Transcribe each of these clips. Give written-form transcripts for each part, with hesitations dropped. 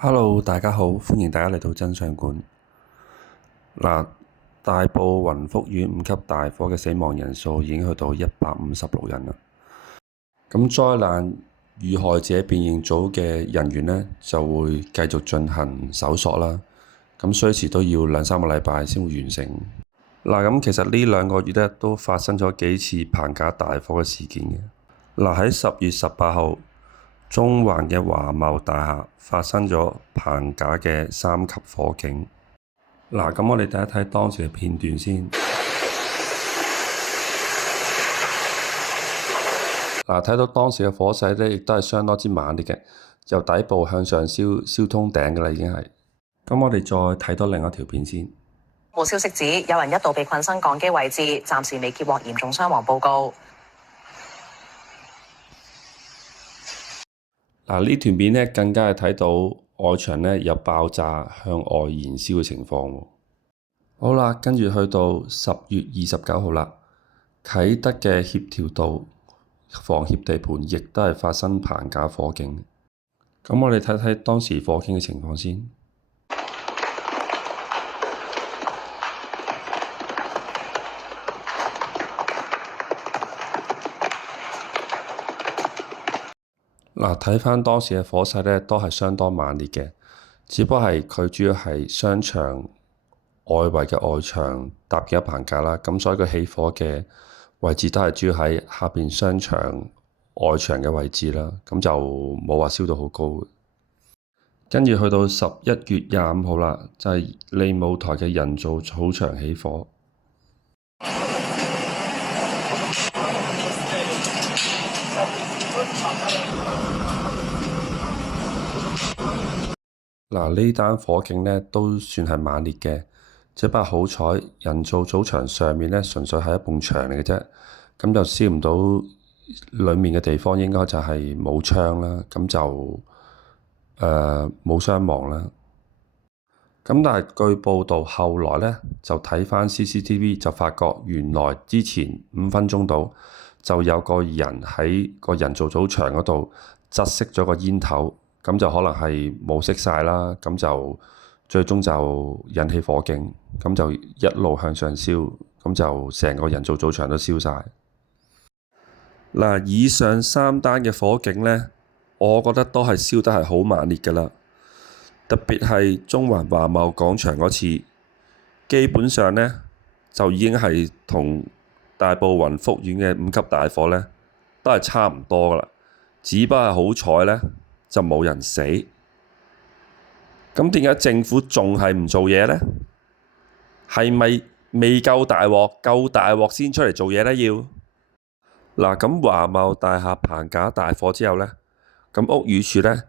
Hello，大家好，歡迎大家嚟到真相館。大埔雲福苑5級大火嘅死亡人數已經去到156人啦。咁災難遇害者辨認組嘅人員呢，就會繼續進行搜索啦。咁需時都要2-3個禮拜先會完成。咁其實呢2個月呢，都發生咗幾次棚架大火嘅事件嘅。喺10月18號，中環嘅華茂大廈發生咗棚架嘅3級火警。咁我哋睇一睇當時嘅片段先。睇到當時嘅火勢呢，亦都係相當之猛烈嘅，由底部向上燒，燒通頂㗎喇，已經係。咁我哋再睇多另一條片先。冇消息指有人一度被困身鋼機位置，暫時未接獲嚴重傷亡報告。呢段片呢，更加係睇到外牆呢有爆炸向外燃燒嘅情況。好啦，跟住去到10月29號啦，啟德嘅協調道房協地盤亦都係發生棚架火警。咁我哋睇睇當時火警嘅情況先。睇返當時嘅火勢呢，都係相當猛烈嘅，只不過係佢主要係商場外圍嘅外牆搭建咗棚架啦，咁所以佢起火嘅位置都係主要喺下邊商場外牆嘅位置啦，咁就冇話燒到好高。跟住去到11月25號啦，就係利舞台嘅人造草場起火。呢單火警呢都算係猛烈嘅，只不過好彩人造草場上面呢純粹係一埲牆嚟嘅啫，咁就燒唔到裡面嘅地方，應該就係冇窗啦，咁就冇傷亡啦。咁但係據報道後來呢，就睇返 CCTV 就發覺原來之前5分鐘度就有個人喺個人造草場嗰度窒熄咗個煙頭。咁就可能係冇熄晒啦，咁就最終就引起火警，咁就一路向上燒，咁就成個人造草場都燒晒。以上3單嘅火警呢，我覺得都係燒得係好猛烈㗎啦，特別係中環華茂廣場嗰次，基本上呢，就已經係同大埔雲福苑嘅5級大火呢，都係差唔多㗎啦，只不過係好彩呢，就冇人死。咁點解政府仲係唔做嘢呢？係咪未夠大鑊，夠大鑊先出嚟做嘢呢？咁華茂大廈棚架大火之後呢，咁屋宇署呢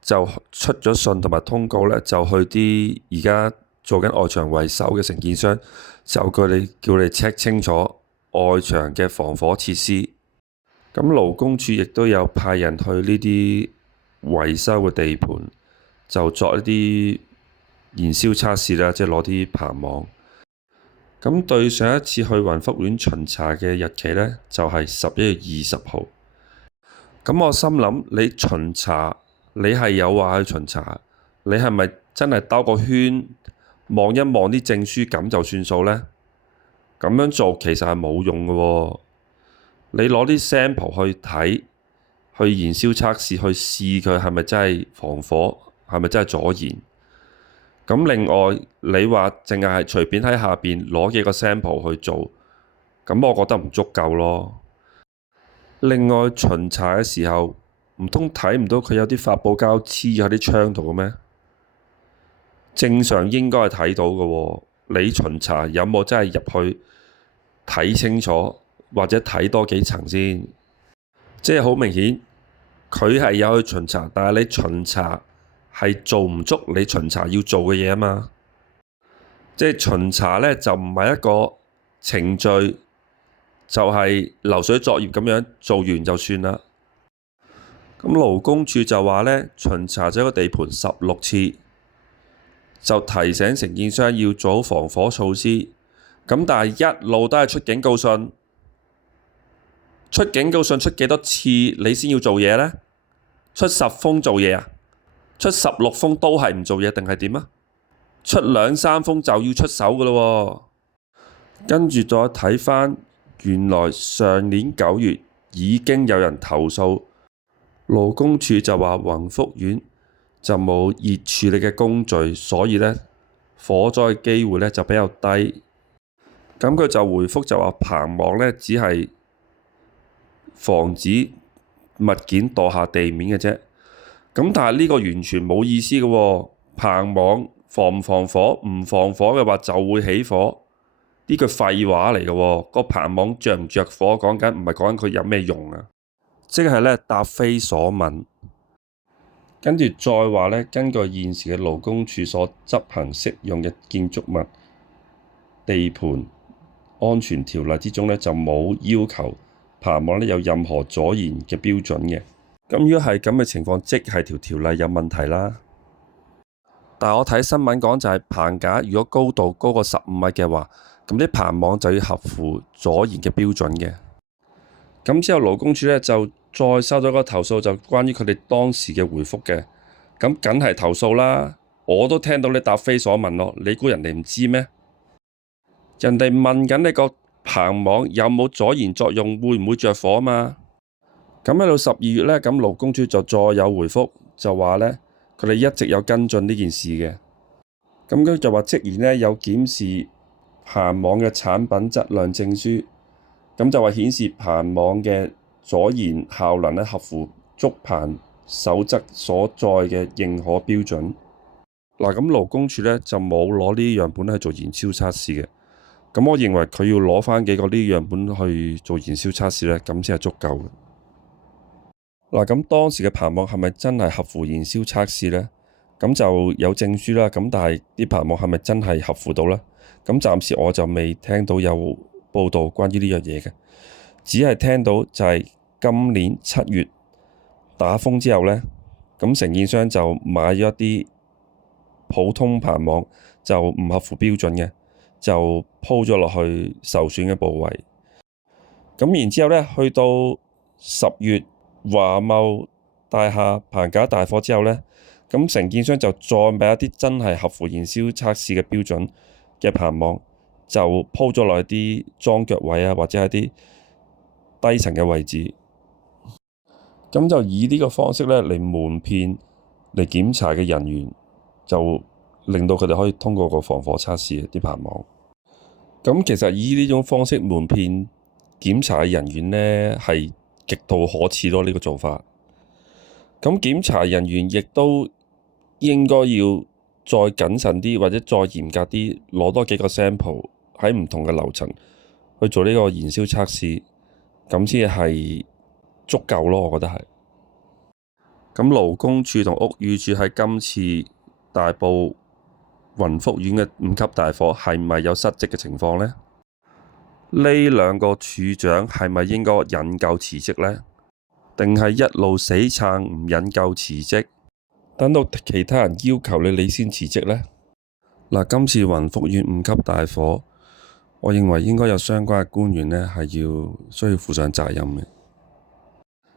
就出咗信同埋通告呢，就去啲而家做緊外牆維修嘅承建商，就叫你 check 清楚外牆嘅防火設施。咁勞工處亦都有派人去呢啲維修嘅地盤，就作一啲燃燒測試啦，即係攞啲棚網。咁對上一次去雲福苑巡查嘅日期呢，就係11月20號。咁我心諗，你巡查，你係有話去巡查，你係咪真係兜個圈望一望啲證書咁就算數呢？咁樣做其實係冇用嘅喎。你攞啲 sample 去睇，去燃燒測試，去試佢係咪真係防火，係咪真係阻燃。咁另外你話淨係隨便喺下邊攞幾個 sample 去做，咁我覺得唔足夠咯。另外巡查嘅時候，唔通睇唔到佢有啲發泡膠黐咗喺啲窗度嘅咩？正常應該係睇到嘅喎。你巡查有冇真係入去睇清楚？或者睇多幾層先，即係好明顯，佢係有去巡查，但係你巡查係做唔足你巡查要做嘅嘢啊嘛。即係巡查呢，就唔係一個程序，就係流水作業咁樣做完就算啦。咁勞工處就話呢，巡查咗個地盤16次，就提醒承建商要做好防火措施。咁但係一路都係出警告信。出警告信出幾多次你先要做嘢呢？出10封做嘢啊？出16封都係唔做嘢定係點啊？出2、3封就要出手噶咯喎。跟住再睇返，原來上年9月已經有人投訴，勞工處就話宏福苑就冇熱處理嘅工序，所以呢火災嘅機會呢就比較低。咁佢就回覆就話棚網呢只係防止物件墮下地面嘅啫。咁但係呢個完全冇意思嘅喎，棚網防唔防火？唔防火嘅話就會起火，呢句廢話嚟嘅喎。個棚網着唔着火講緊，唔係講緊佢有咩用啊，即係呢答非所問。跟住再話呢，根據現時嘅勞工處所執行適用嘅建築物地盤安全條例之中呢，就冇要求棚網呢有任何阻燃嘅標準嘅。咁如果係咁嘅情況，即係條例有問題啦。但係我睇新聞講就係棚架如果高度高過15米嘅話，咁啲棚網就要合乎阻燃嘅標準嘅。咁之後勞工處呢就再收咗個投訴，就關於佢哋當時嘅回覆嘅。咁梗係投訴啦，我都聽到你答非所問咯。你估人哋唔知咩？人哋問緊你個棚網有冇阻燃作用，會唔會着火啊嘛？咁喺到12月呢，咁勞工處就再有回覆，就話呢，佢哋一直有跟進呢件事嘅。咁佢就話職員呢有檢視棚網嘅產品質量證書，咁就話顯示棚網嘅阻燃效能呢合乎竹棚守則所載嘅認可標準。嗱，咁勞工處呢就冇攞呢啲樣本去做燃燒測試嘅。咁我認為佢要攞返幾個呢啲樣本去做燃燒測試呢，咁先係足夠嘅。嗱，咁當時嘅棚網係咪真係合乎燃燒測試呢？咁就有證書啦，咁但係啲棚網係咪真係合乎到呢？咁暫時我就未聽到有報道關於呢樣嘢嘅，只係聽到就係今年7月打風之後呢，咁承建商就買咗一啲普通棚網就唔合乎標準嘅，就鋪咗落去受損嘅部位。咁然之後呢，去到10月華懋大廈棚架大火之後呢，咁承建商就再買一啲真係合乎燃燒測試嘅標準嘅棚網，就鋪咗落去啲樁腳位啊，或者係啲低層嘅位置。咁就以呢個方式呢嚟瞞騙嚟檢查嘅人員，就令到佢哋可以通過個防火測試啲棚網。咁其實以呢種方式瞞騙檢查嘅人員呢，係極度可恥咯，呢個做法。咁檢查人員亦都應該要再謹慎啲，或者再嚴格啲，攞多幾個 sample 喺唔同嘅樓層去做呢個燃燒測試，咁先係足夠咯，我覺得係。咁勞工處同屋宇署喺今次大埔宏福苑嘅5級大火係咪有失職嘅情況呢？呢兩個處長係咪應該引咎辭職呢？定係一路死撐唔引咎辭職，等到其他人要求你先辭職呢？嗱，今次宏福苑5級大火，我認為應該有相關嘅官員呢係需要負上責任嘅，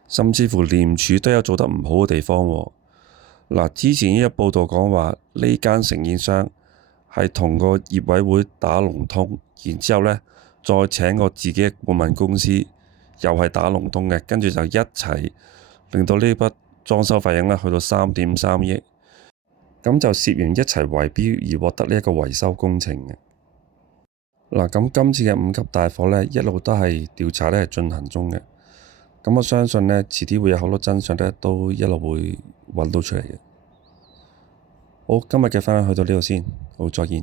甚至乎廉署都有做得唔好嘅地方喎。嗱，之前呢個報道講話呢間承建商係同個業委會打龍通，然之後呢再請個自己嘅顧問公司，又係打龍通嘅，跟住就一齊令到呢筆裝修費用呢去到3.3億，咁就涉嫌一齊圍標而獲得呢一個維修工程嘅。嗱，咁今次嘅5級大火呢，一路都係調查呢係進行中嘅，咁我相信呢，遲啲會有好多真相呢都一路會揾到出嚟嘅。好，今日嘅分享去到呢度先，好，再見。